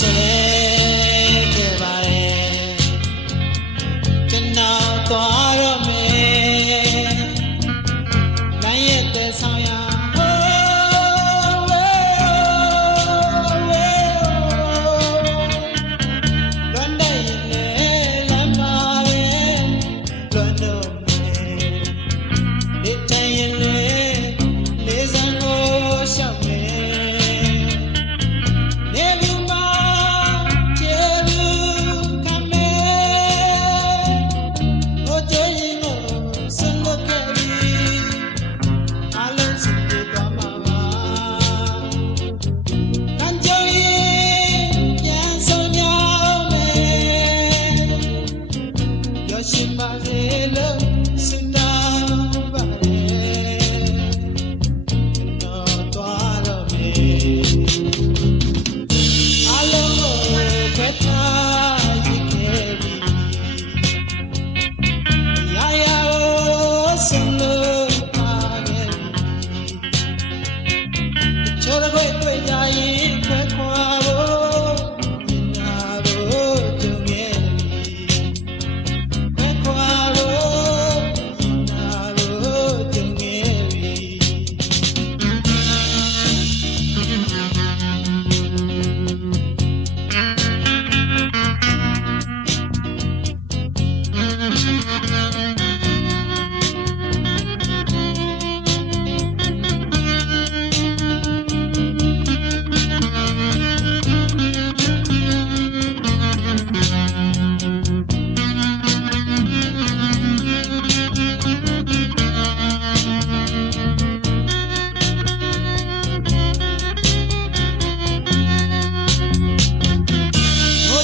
silly